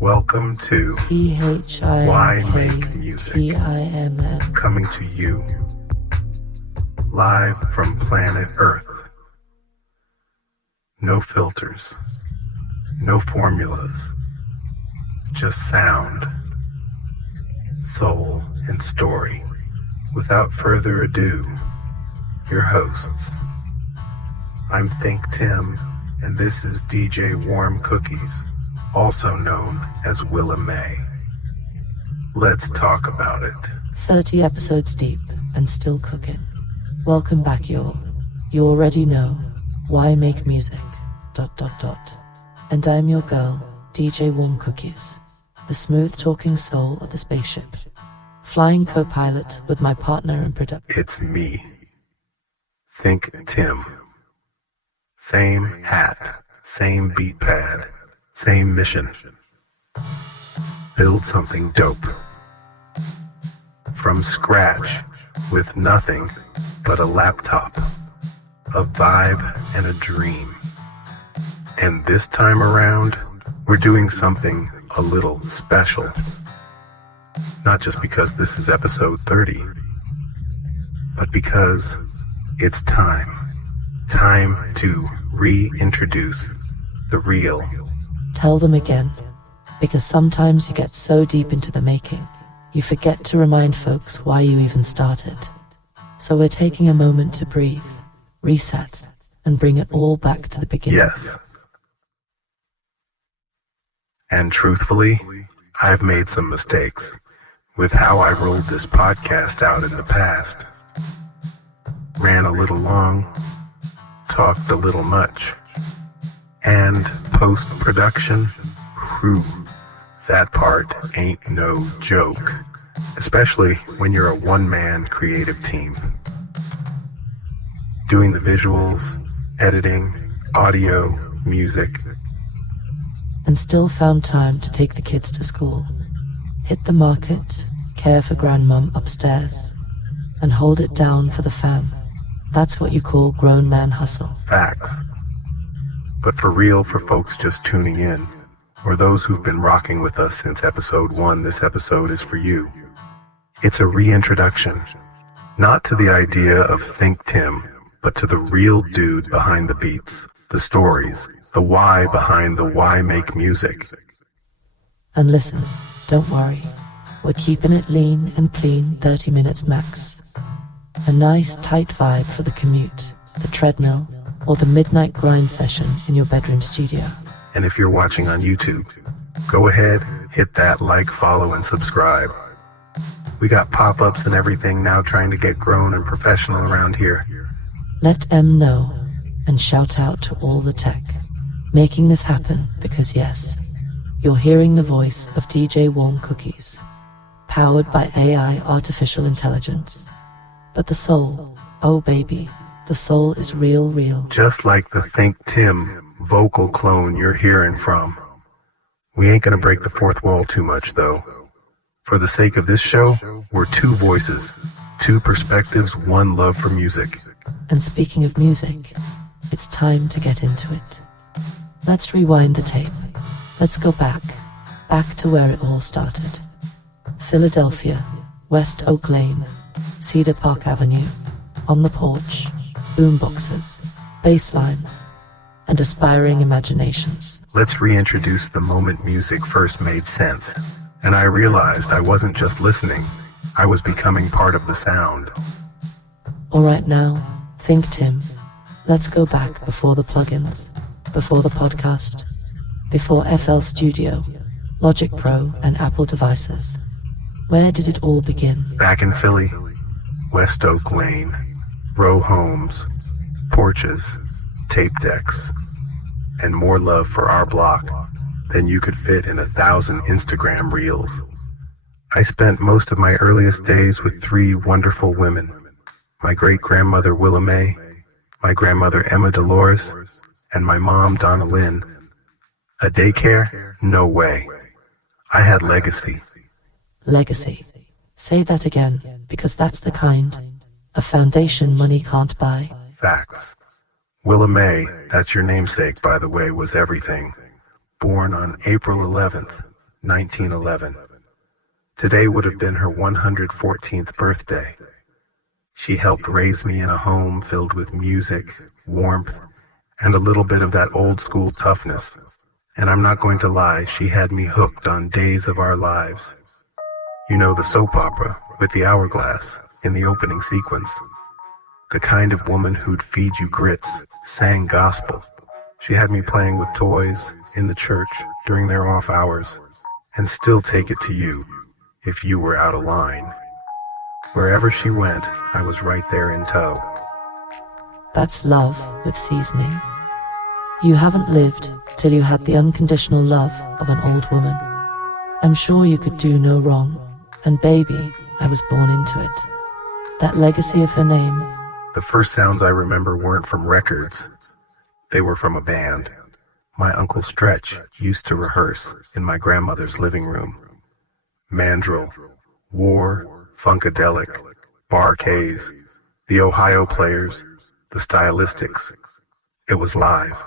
Welcome to Why Make Music, coming to you live from planet Earth. No filters, no formulas, just sound, soul, and story. Without further ado, your hosts. I'm ThinkTimm, and this is DJWarmCookies, also known as Willa May. Let's talk about it. 30 episodes deep and still cooking. Welcome back, y'all. You already know why make music, ... And I'm your girl, DJWarmCookies, the smooth-talking soul of the spaceship, flying co-pilot with my partner in production. It's me, ThinkTimm. Same hat, same beat pad, same mission. Build something dope. From scratch, with nothing but a laptop, a vibe, and a dream. And this time around, we're doing something a little special. Not just because this is episode 30, but because it's time to reintroduce the real. Tell them again, because sometimes you get so deep into the making, you forget to remind folks why you even started. So we're taking a moment to breathe, reset, and bring it all back to the beginning. Yes. And truthfully, I've made some mistakes with how I rolled this podcast out in the past. Ran a little long, talked a little much, and post-production, whew, that part ain't no joke, especially when you're a one-man creative team. Doing the visuals, editing, audio, music. And still found time to take the kids to school, hit the market, care for grandmom upstairs, and hold it down for the fam. That's what you call grown man hustle. Facts. But for real, for folks just tuning in, or those who've been rocking with us since episode 1, this episode is for you. It's a reintroduction, not to the idea of ThinkTimm, but to the real dude behind the beats, the stories, the why behind the why make music. And listen, don't worry, we're keeping it lean and clean, 30 minutes max. A nice tight vibe for the commute, the treadmill, or the midnight grind session in your bedroom studio. And if you're watching on YouTube, go ahead, hit that like, follow, and subscribe. We got pop-ups and everything now, trying to get grown and professional around here. Let M know, and shout out to all the tech, making this happen, because yes, you're hearing the voice of DJWarmCookies, powered by AI, artificial intelligence. But the soul, oh baby, the soul is real. Just like the ThinkTimm vocal clone you're hearing from. We ain't gonna break the fourth wall too much though. For the sake of this show, we're two voices, two perspectives, one love for music. And speaking of music, it's time to get into it. Let's rewind the tape. Let's go back to where it all started. Philadelphia, West Oak Lane, Cedar Park Avenue, on the porch, boomboxes, bass lines, and aspiring imaginations. Let's reintroduce the moment music first made sense, and I realized I wasn't just listening, I was becoming part of the sound. Alright now, ThinkTimm, let's go back before the plugins, before the podcast, before FL Studio, Logic Pro, and Apple devices. Where did it all begin? Back in Philly, West Oak Lane, row homes, porches, tape decks, and more love for our block than you could fit in 1,000 Instagram reels. I spent most of my earliest days with 3 wonderful women. My great-grandmother Willa May, my grandmother Emma Dolores, and my mom Donna Lynn. A daycare? No way. I had legacy. Legacy. Say that again, because that's the kind of foundation money can't buy. Facts. Willa May, that's your namesake by the way, was everything. Born on April 11th, 1911. Today would have been her 114th birthday. She helped raise me in a home filled with music, warmth, and a little bit of that old school toughness. And I'm not going to lie, she had me hooked on Days of Our Lives. You know, the soap opera with the hourglass in the opening sequence. The kind of woman who'd feed you grits, sang gospel. She had me playing with toys in the church during their off hours, and still take it to you if you were out of line. Wherever she went, I was right there in tow. That's love with seasoning. You haven't lived till you had the unconditional love of an old woman. I'm sure you could do no wrong, and baby, I was born into it. That legacy of her name. The first sounds I remember weren't from records. They were from a band. My Uncle Stretch used to rehearse in my grandmother's living room. Mandrill, War, Funkadelic, Bar-Kays, the Ohio Players, the Stylistics. It was live,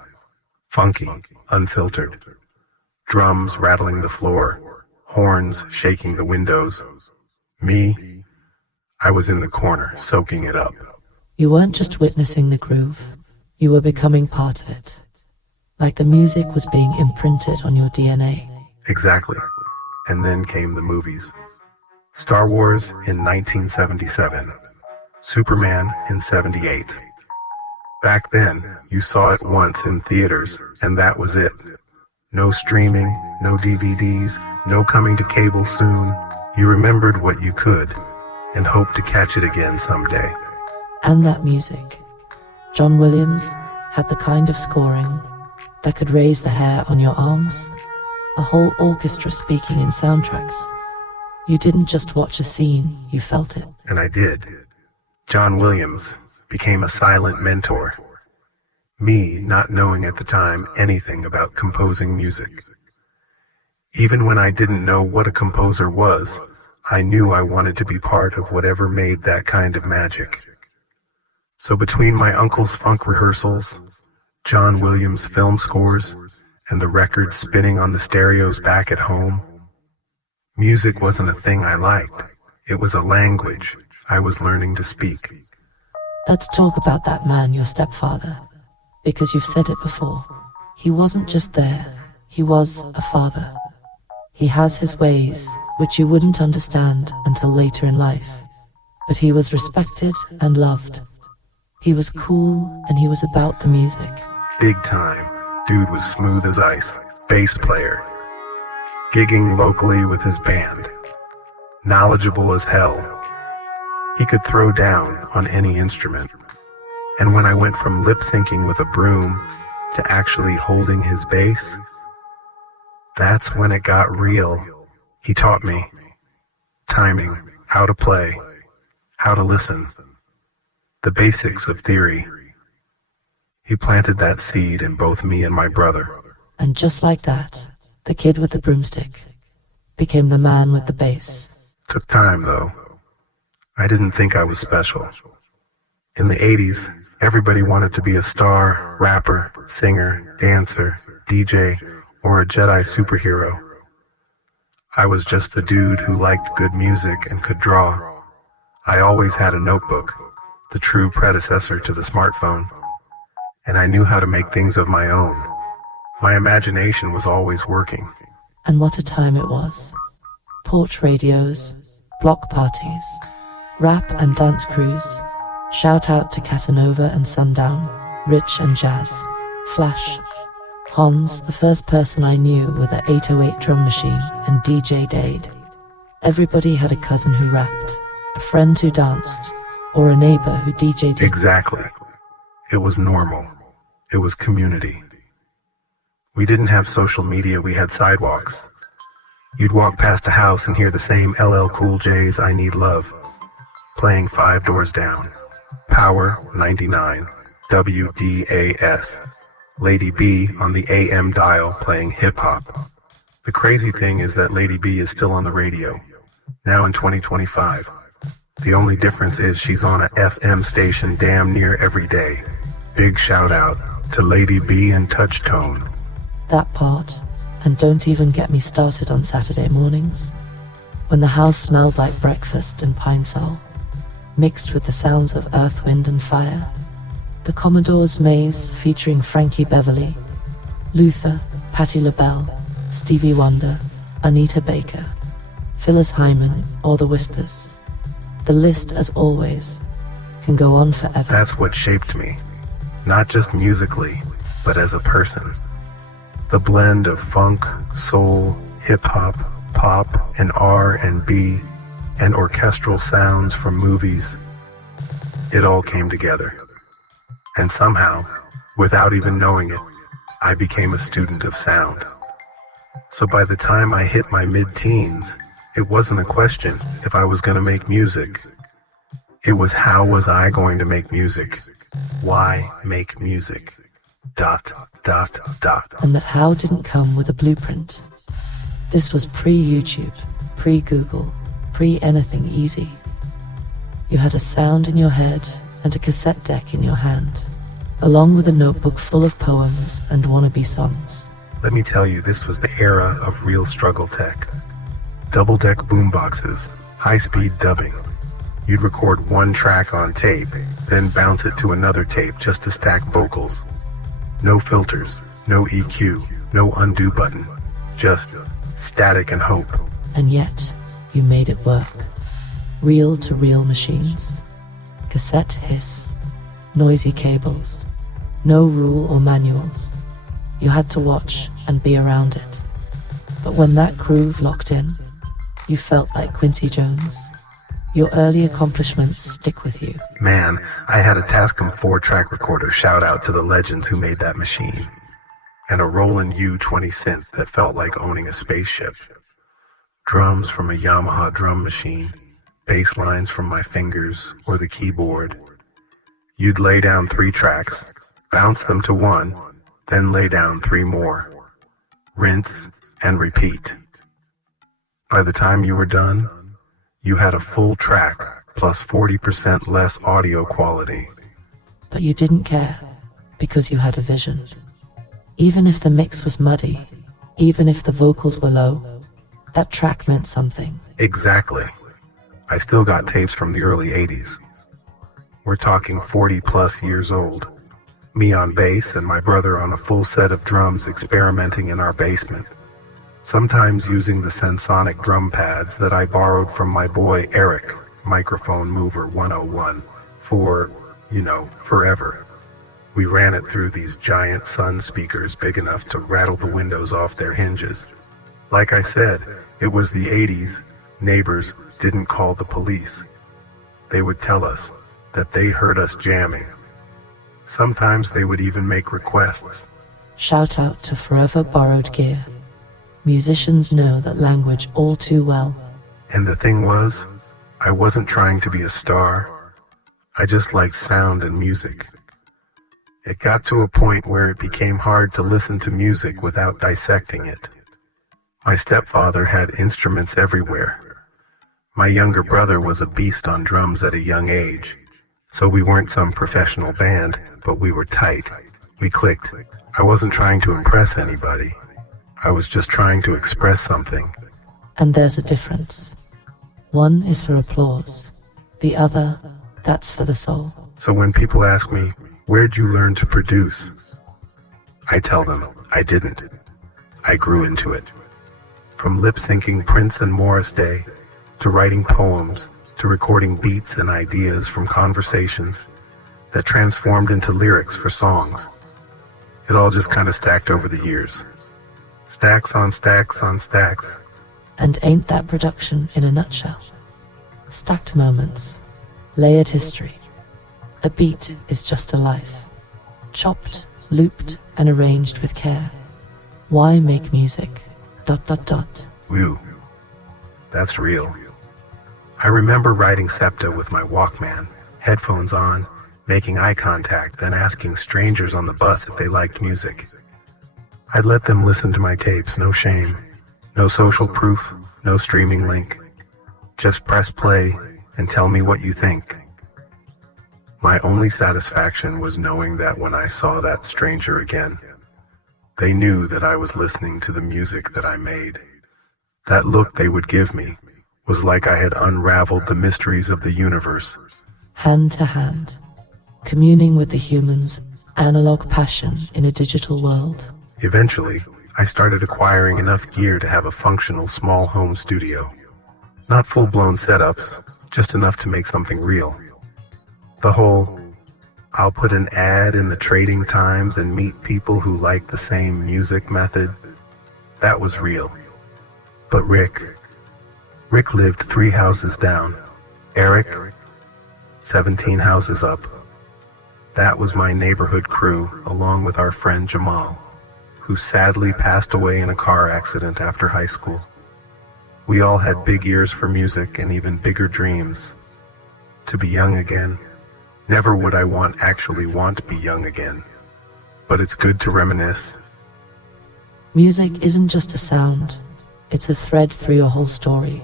funky, unfiltered. Drums rattling the floor, horns shaking the windows. Me, I was in the corner, soaking it up. You weren't just witnessing the groove, you were becoming part of it. Like the music was being imprinted on your DNA. Exactly. And then came the movies. Star Wars in 1977. Superman in 78. Back then, you saw it once in theaters, and that was it. No streaming, no DVDs, no coming to cable soon. You remembered what you could, and hoped to catch it again someday. And that music. John Williams had the kind of scoring that could raise the hair on your arms. A whole orchestra speaking in soundtracks. You didn't just watch a scene, you felt it. And I did. John Williams became a silent mentor. Me not knowing at the time anything about composing music. Even when I didn't know what a composer was, I knew I wanted to be part of whatever made that kind of magic. So between my uncle's funk rehearsals, John Williams' film scores, and the records spinning on the stereos back at home, music wasn't a thing I liked. It was a language I was learning to speak. Let's talk about that man, your stepfather. Because you've said it before. He wasn't just there, he was a father. He has his ways, which you wouldn't understand until later in life. But he was respected and loved. He was cool, and he was about the music. Big time. Dude was smooth as ice. Bass player. Gigging locally with his band. Knowledgeable as hell. He could throw down on any instrument. And when I went from lip-syncing with a broom to actually holding his bass, that's when it got real. He taught me timing, how to play, how to listen, the basics of theory. He planted that seed in both me and my brother. And just like that, the kid with the broomstick became the man with the bass. Took time, though. I didn't think I was special. In the 80s, everybody wanted to be a star, rapper, singer, dancer, DJ, or a Jedi superhero. I was just the dude who liked good music and could draw. I always had a notebook, the true predecessor to the smartphone, and I knew how to make things of my own. My imagination was always working. And what a time it was. Porch radios, block parties, rap and dance crews. Shout out to Casanova and Sundown, Rich and Jazz, Flash. Hans, the first person I knew with an 808 drum machine, and DJ Dade. Everybody had a cousin who rapped, a friend who danced, or a neighbor who DJ'd. Exactly. It was normal. It was community. We didn't have social media, we had sidewalks. You'd walk past a house and hear the same LL Cool J's I Need Love, playing 5 Doors Down, Power 99, WDAS, Lady B on the AM dial playing hip-hop. The crazy thing is that Lady B is still on the radio, now in 2025. The only difference is she's on a FM station damn near every day. Big shout out to Lady B and Touch Tone. That part, And don't even get me started on Saturday mornings, when the house smelled like breakfast and pine sol, mixed with the sounds of earth, wind and fire. The Commodore's Maze featuring Frankie Beverly, Luther, Patti LaBelle, Stevie Wonder, Anita Baker, Phyllis Hyman, or The Whispers. The list, as always, can go on forever. That's what shaped me, not just musically, but as a person. The blend of funk, soul, hip-hop, pop, and R&B, and orchestral sounds from movies. It all came together. And somehow, without even knowing it, I became a student of sound. So by the time I hit my mid-teens, it wasn't a question if I was going to make music. It was how was I going to make music? Why make music? ... And that how didn't come with a blueprint. This was pre-YouTube, pre-Google, pre-anything easy. You had a sound in your head and a cassette deck in your hand, along with a notebook full of poems and wannabe songs. Let me tell you, this was the era of real struggle tech. Double-deck boomboxes, high-speed dubbing. You'd record one track on tape, then bounce it to another tape just to stack vocals. No filters, no EQ, no undo button, just static and hope. And yet, you made it work. Reel-to-reel machines, cassette hiss, noisy cables, no rule or manuals. You had to watch and be around it. But when that groove locked in, you felt like Quincy Jones. Your early accomplishments stick with you. Man, I had a Tascam 4-track recorder, shout out to the legends who made that machine. And a Roland U-20 synth that felt like owning a spaceship. Drums from a Yamaha drum machine, bass lines from my fingers or the keyboard. You'd lay down 3 tracks, bounce them to 1, then lay down 3 more. Rinse and repeat. By the time you were done, you had a full track plus 40% less audio quality. But you didn't care, because you had a vision. Even if the mix was muddy, even if the vocals were low, that track meant something. Exactly. I still got tapes from the early 80s. We're talking 40 plus years old. Me on bass and my brother on a full set of drums experimenting in our basement. Sometimes using the Sensonic drum pads that I borrowed from my boy Eric, Microphone Mover 101, for, forever. We ran it through these giant Sun speakers big enough to rattle the windows off their hinges. Like I said, it was the 80s. Neighbors didn't call the police. They would tell us that they heard us jamming. Sometimes they would even make requests. Shout out to Forever Borrowed Gear. Musicians know that language all too well. And the thing was, I wasn't trying to be a star. I just liked sound and music. It got to a point where it became hard to listen to music without dissecting it. My stepfather had instruments everywhere. My younger brother was a beast on drums at a young age. So we weren't some professional band, but we were tight. We clicked. I wasn't trying to impress anybody. I was just trying to express something. And there's a difference. One is for applause. The other, that's for the soul. So when people ask me, where'd you learn to produce? I tell them, I didn't. I grew into it. From lip-syncing Prince and Morris Day, to writing poems, to recording beats and ideas from conversations that transformed into lyrics for songs. It all just kind of stacked over the years. Stacks on stacks on stacks. And ain't that production in a nutshell? Stacked moments, layered history. A beat is just a life. Chopped, looped, and arranged with care. Why make music? ... Woo. That's real. I remember riding SEPTA with my Walkman, headphones on, making eye contact, then asking strangers on the bus if they liked music. I'd let them listen to my tapes, no shame. No social proof, no streaming link. Just press play and tell me what you think. My only satisfaction was knowing that when I saw that stranger again, They knew that I was listening to the music that I made. That look they would give me was like I had unraveled the mysteries of the universe. Hand to hand, communing with the human's analog passion in a digital world. Eventually, I started acquiring enough gear to have a functional small home studio. Not full-blown setups, just enough to make something real. The whole, I'll put an ad in the Trading Times and meet people who like the same music method, that was real. But Rick lived 3 houses down. Eric, 17 houses up. That was my neighborhood crew, along with our friend Jamal, who sadly passed away in a car accident after high school. We all had big ears for music and even bigger dreams. To be young again. Never would I actually want to be young again. But it's good to reminisce. Music isn't just a sound. It's a thread through your whole story.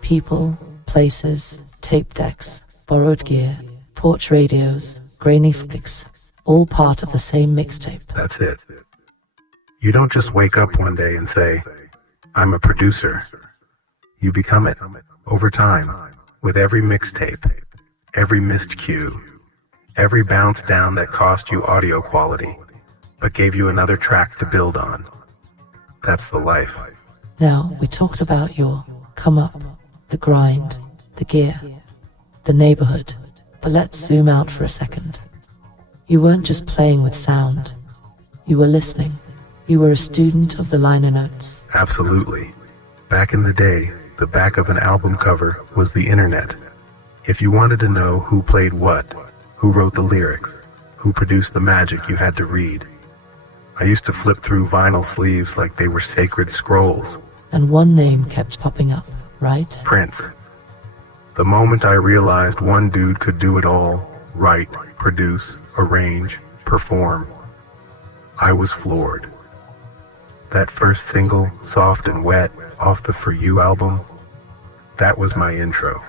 People, places, tape decks, borrowed gear, porch radios, grainy flicks, all part of the same mixtape. That's it. You don't just wake up one day and say, I'm a producer. You become it, over time, with every mixtape, every missed cue, every bounce down that cost you audio quality, but gave you another track to build on. That's the life. Now, we talked about your come up, the grind, the gear, the neighborhood, but let's zoom out for a second. You weren't just playing with sound. You were listening. You were a student of the liner notes. Absolutely. Back in the day, the back of an album cover was the internet. If you wanted to know who played what, who wrote the lyrics, who produced the magic, you had to read. I used to flip through vinyl sleeves like they were sacred scrolls. And one name kept popping up, right? Prince. The moment I realized one dude could do it all, write, produce, arrange, perform, I was floored. That first single, Soft and Wet, off the For You album, that was my intro.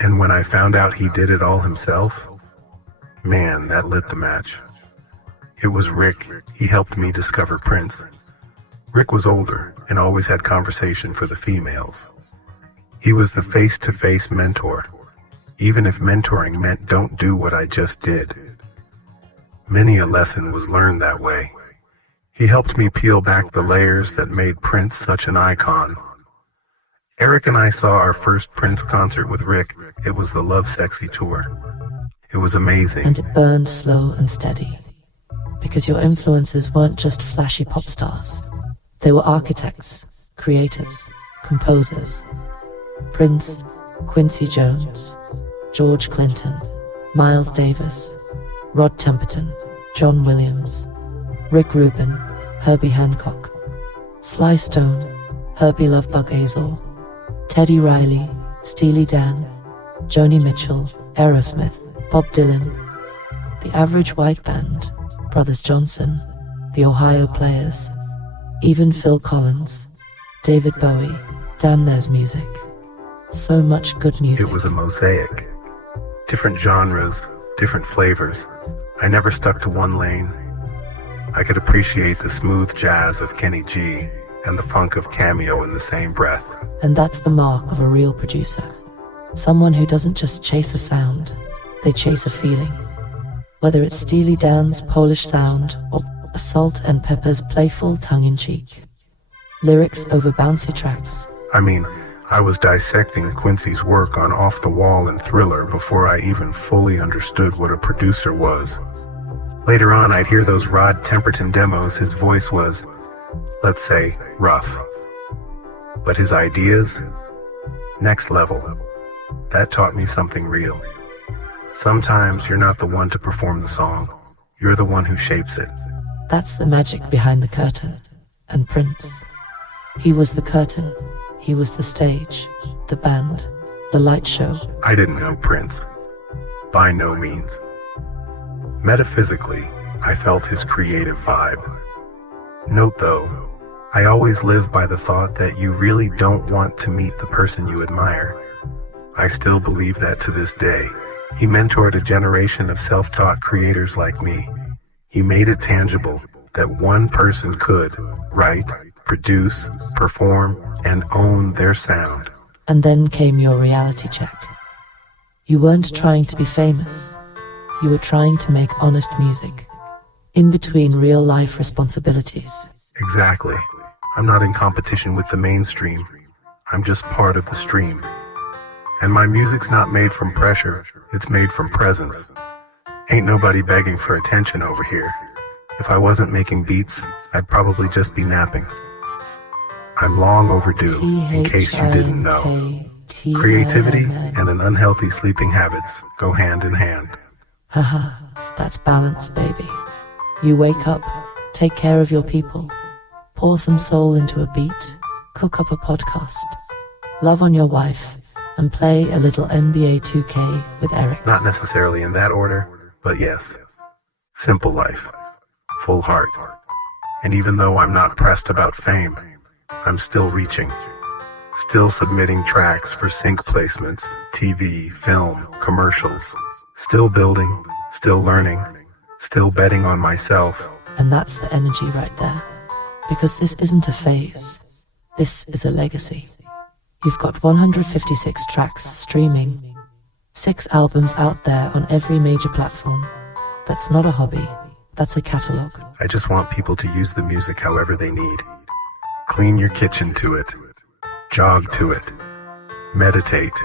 And when I found out he did it all himself, man, that lit the match. It was Rick. He helped me discover Prince. Rick was older and always had conversation for the females. He was the face-to-face mentor, even if mentoring meant don't do what I just did. Many a lesson was learned that way. He helped me peel back the layers that made Prince such an icon. Eric and I saw our first Prince concert with Rick. It was the Love Sexy tour. It was amazing. And it burned slow and steady. Because your influences weren't just flashy pop stars. They were architects, creators, composers. Prince, Quincy Jones, George Clinton, Miles Davis, Rod Temperton, John Williams, Rick Rubin, Herbie Hancock, Sly Stone, Herbie Lovebug Azor, Teddy Riley, Steely Dan, Joni Mitchell, Aerosmith, Bob Dylan, The Average White Band, Brothers Johnson, The Ohio Players, even Phil Collins, David Bowie. Damn, there's music. So much good music. It was a mosaic. Different genres, different flavors. I never stuck to one lane. I could appreciate the smooth jazz of Kenny G and the funk of Cameo in the same breath. And that's the mark of a real producer. Someone who doesn't just chase a sound, they chase a feeling. Whether it's Steely Dan's Polish sound or Salt and Pepper's playful tongue-in-cheek. Lyrics over bouncy tracks. I mean, I was dissecting Quincy's work on Off the Wall and Thriller before I even fully understood what a producer was. Later on, I'd hear those Rod Temperton demos. His voice was, let's say, rough. But his ideas, next level. That taught me something real. Sometimes you're not the one to perform the song. You're the one who shapes it. That's the magic behind the curtain. And Prince. He was the curtain. He was the stage, the band, the light show. I didn't know Prince. By no means. Metaphysically, I felt his creative vibe. Note though, I always live by the thought that you really don't want to meet the person you admire. I still believe that to this day. He mentored a generation of self-taught creators like me. He made it tangible, that one person could write, produce, perform, and own their sound. And then came your reality check. You weren't trying to be famous. You were trying to make honest music, in between real-life responsibilities. Exactly. I'm not in competition with the mainstream. I'm just part of the stream. And my music's not made from pressure, it's made from presence. Ain't nobody begging for attention over here. If I wasn't making beats, I'd probably just be napping. I'm long overdue, in case you didn't know. Creativity and an unhealthy sleeping habits go hand in hand. Haha, that's balance, baby. You wake up, take care of your people, pour some soul into a beat, cook up a podcast, love on your wife, and play a little NBA 2K with Eric. Not necessarily in that order, but yes. Simple life, full heart. And even though I'm not pressed about fame, I'm still reaching. Still submitting tracks for sync placements, TV, film, commercials. Still building, still learning, still betting on myself. And that's the energy right there. Because this isn't a phase. This is a legacy. You've got 156 tracks streaming, 6 albums out there on every major platform. That's not a hobby, that's a catalog. I just want people to use the music however they need. Clean your kitchen to it. Jog to it. Meditate.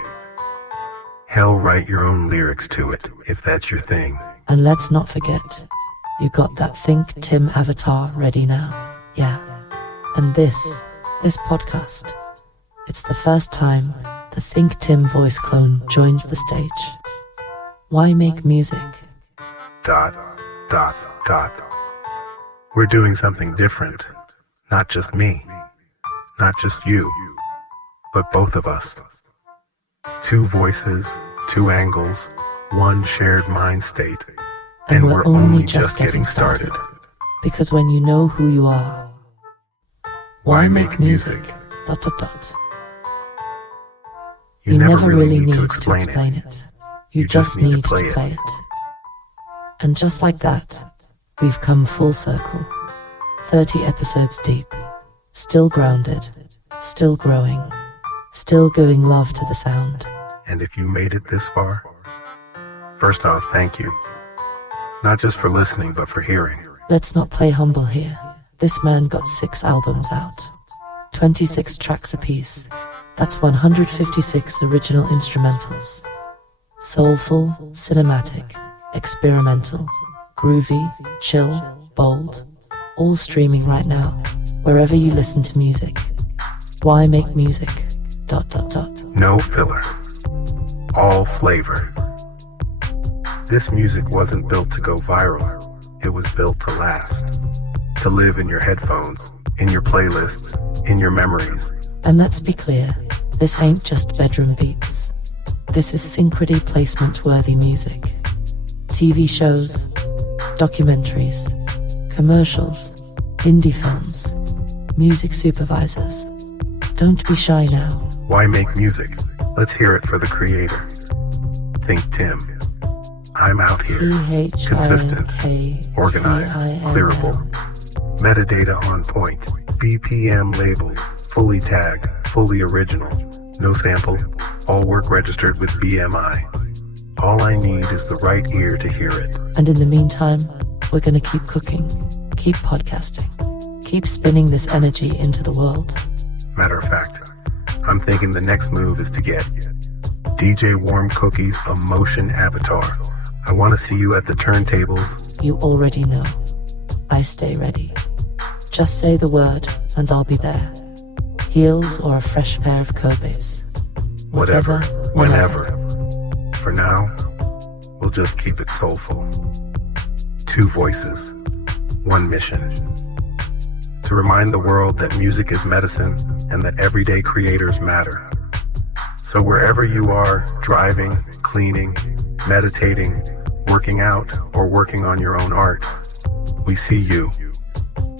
Hell, write your own lyrics to it, if that's your thing. And let's not forget, you got that ThinkTimm avatar ready now. Yeah. And this podcast, it's the first time the ThinkTimm voice clone joins the stage. Why make music? ... We're doing something different. Not just me. Not just you. But both of us. 2 voices, 2 angles, 1 shared mind state. And we're only just getting started. Because when you know who you are, why make music? ... You never really need to explain it. You just need to play it. And just like that, we've come full circle. 30 episodes deep. Still grounded. Still growing. Still giving love to the sound. And if you made it this far, first off, thank you. Not just for listening, but for hearing. Let's not play humble here. This man got 6 albums out. 26 tracks apiece. That's 156 original instrumentals. Soulful, cinematic, experimental, groovy, chill, bold. All streaming right now, wherever you listen to music. Why make music? ... No filler. All flavor. This music wasn't built to go viral. It was built to last. To live in your headphones, in your playlists, in your memories. And let's be clear, this ain't just bedroom beats. This is synchrony placement-worthy music. TV shows, documentaries, commercials, indie films, music supervisors. Don't be shy now. Why make music? Let's hear it for the creator. ThinkTimm. I'm out here. Consistent, organized, clearable. Metadata on point. BPM labeled. Fully tagged. Fully original. No sample. All work registered with BMI. All I need is the right ear to hear it. And in the meantime, we're gonna keep cooking, keep podcasting, keep spinning this energy into the world. Matter of fact, I'm thinking the next move is to get DJWarmCookies a motion avatar. I want to see you at the turntables. You already know. I stay ready. Just say the word and I'll be there. Heels or a fresh pair of Kobe's. Whatever, whenever. For now, we'll just keep it soulful. 2 voices, 1 mission. To remind the world that music is medicine and that everyday creators matter. So wherever you are, driving, cleaning, meditating, working out, or working on your own art, we see you.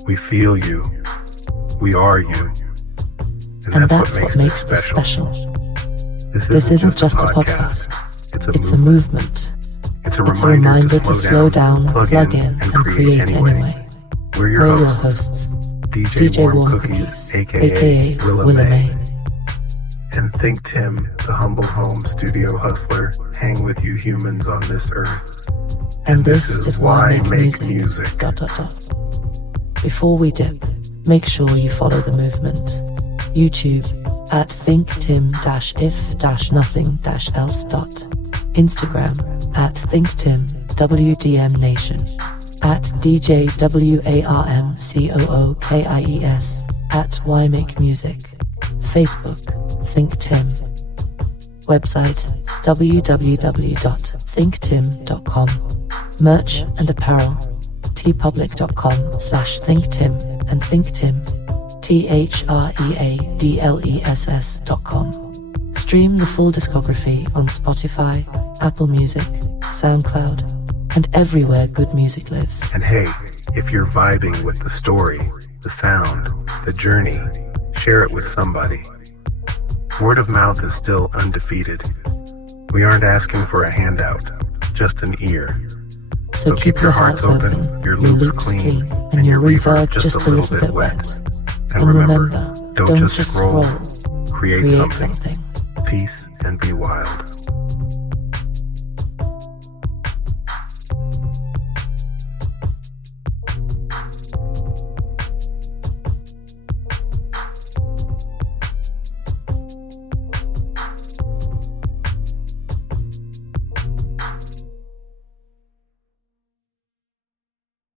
We feel you. We are you. And that's what makes this special. This isn't just a podcast. It's a movement. It's a reminder to slow down, plug in, and create anyway. We're your hosts, DJ WarmCookies, aka Willa May, and ThinkTimm, the humble home studio hustler, hang with you humans on this earth. And this is why I make music. Before we dip, make sure you follow the movement. YouTube at ThinkTimm-if-nothing-else. Instagram at ThinkTimmWDMNation. At DJWarmCookies. At Why Make Music. Facebook, ThinkTimm. Website, www.thinktimm.com. Merch and apparel, tpublic.com/thinktimm and ThinkTimm, THREADLESS.com. Stream the full discography on Spotify, Apple Music, SoundCloud, and everywhere good music lives. And hey, if you're vibing with the story, the sound, the journey, share it with somebody. Word of mouth is still undefeated. We aren't asking for a handout, just an ear. So keep your hearts open, your loops clean, and your reverb just a little bit wet. And remember, don't just scroll, create something. Peace and be wild.